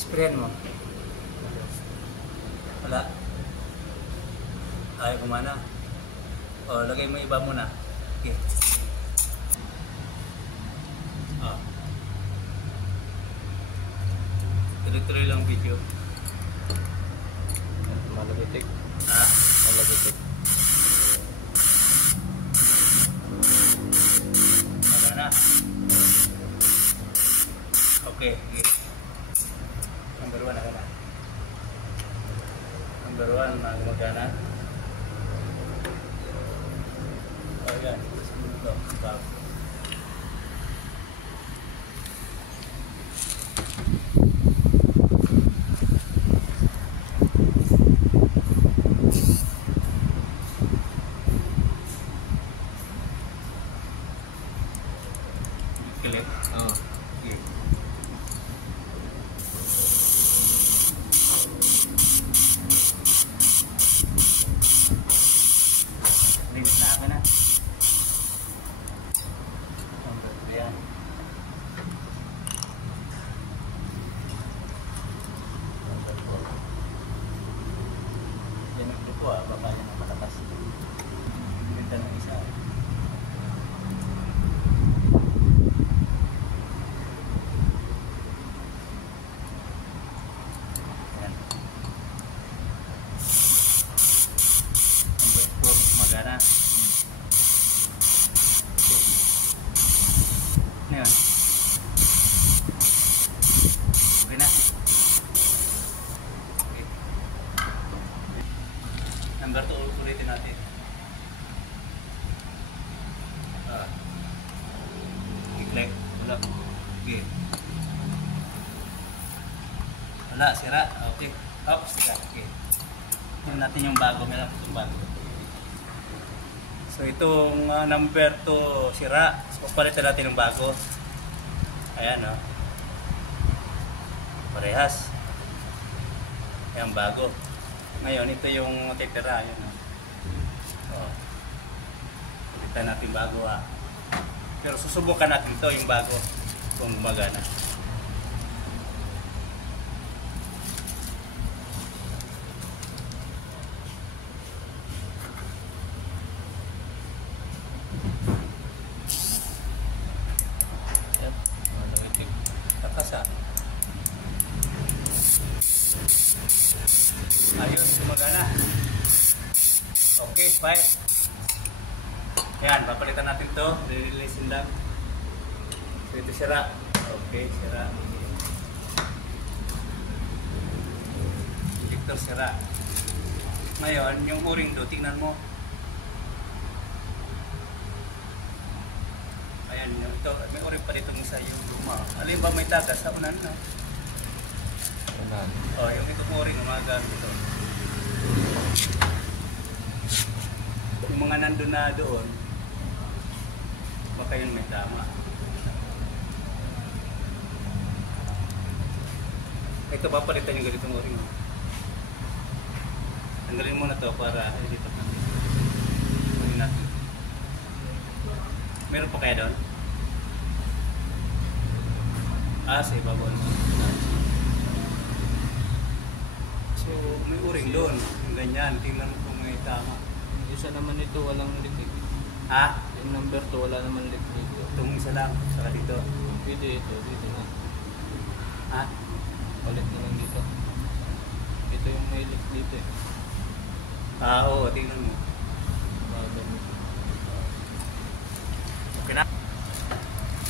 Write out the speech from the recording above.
Sprayan mo. Wala. Ayaw kumana. O, lagay mo iba muna. Okay. O. Tuloy-tuloy lang video. Malagitik. Ha? Malagitik. Wala na. Okay. Number 1 na ka na. Number 1 na gumagana. O yan. Ito. Bago. Clip. Oo. Okay. Linis na ako na. Ayan. Yan ang grupo baba niya ng malakas. Ganda ng isa. Ayan. Number 4 gumagana. Ano yun? Okay na. Okay. Number 2 ulitin natin. I-click. Wala. Okay. Wala, sira. Okay. Oops, sira. Okay. Tingnan natin yung bago. Meron itong bago. So itong number 2 sira. So palitan natin ng bago. Ayan o. Parehas. Ayan bago. Ngayon ito yung titira. Ayan o. Oh. Palitan natin bago ha. Pero susubukan natin ito yung bago. Kung gumagana. Yep. Malagitik. Takas ha. Ayun, gumagana. Okay, bye. Yan, papalitan natin to. Re-releasein lang. So ito sira. Okay, sira. Injector sira. Ngayon, yung o-ring do, tingnan mo. Ayan, yung ito. May o-ring pa dito isa yung luma. Alin ba may tagas? Sa unan na. Unan. Oh, yung itong o-ring, umaga ito. Yung mga nandun na doon, baka yun may tama. Ito, papalitan yung ganitong o-ring. Tanggalin mo na to para ilipat natin. Tanggalin natin. Meron pa kaya doon? Sa ibabaw naman. So, may o-ring doon. Yung ganyan. Tingnan mo kung may tama. Yung isa naman ito walang litik. Ha? Yung number 2 wala naman litik dito. Itong isa lang. Saka dito. Pwede ito. Dito na. Ha? Palit na lang dito. Ito yung may litik dito eh. Oo. Tingnan mo.